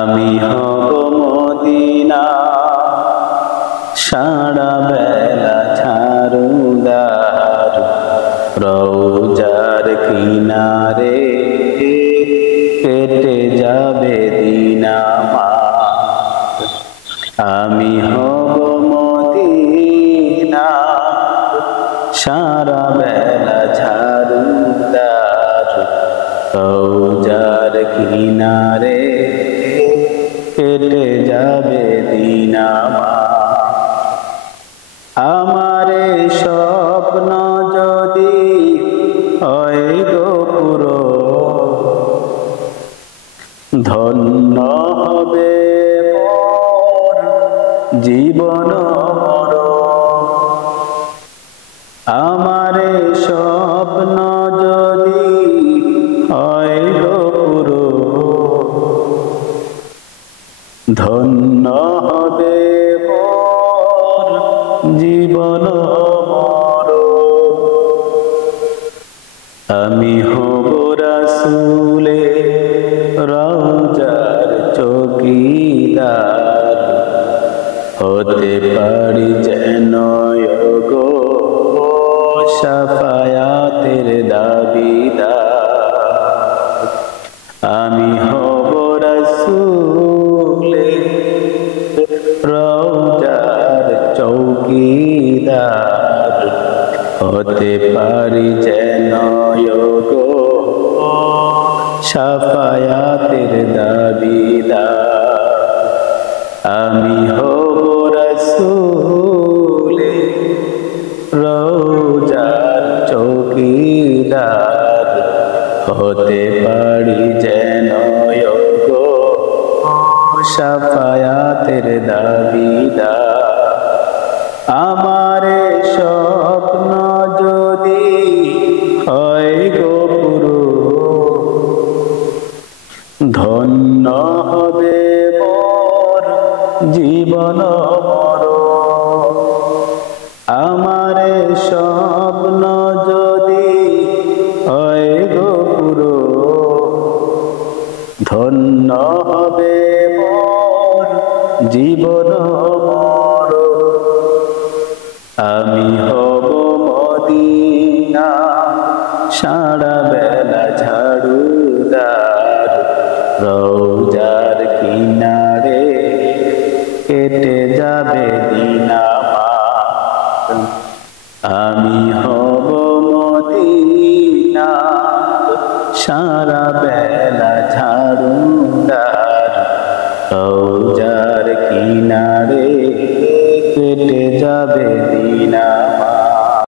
আমি হব মদিনা সারা বেলা ঝাড়ুদার রওজার কিনারে কেটে যাবে দিন আমার। আমি হব মদিনা সারা বেলা ঝাড়ুদার রওজার কিনারে কেটে যাবে দিন আমার। স্বপ্ন যদি হয় গো পুরো ধন্য হবে মোর জীবন আমার স্বপ্ন যদি হয় গো পুরো ধন্য হবে মোর জীবন আমি হব রাসূলে রওজার চৌকিদার হতে পারি যেন গো শাফায়াতের দাবিদার। আমি হব রাসূলে রওজার চৌকিদার হতে পারি যেন গো শাফায়াতের দাবিদার। আমি হব রাসূলে রওজার চৌকিদার হতে পারি যেন গো শাফায়াতের দাবিদার। আমার স্বপ্ন যদি হয় গো পুরো ধন্য হবে মোর জীবন আমার স্বপ্ন যদি হয় গো পুরো ধন্য হবে মোর জীবন আমি হব মদিনা সারা বেলা ঝাড়ুদার রওজার কিনারে কেটে যাবে দিন আমার। আমি হব মদিনা সারা বেলা ঝাড়ুদার রওজার কিনারে কেটে যাবে দিন আমার।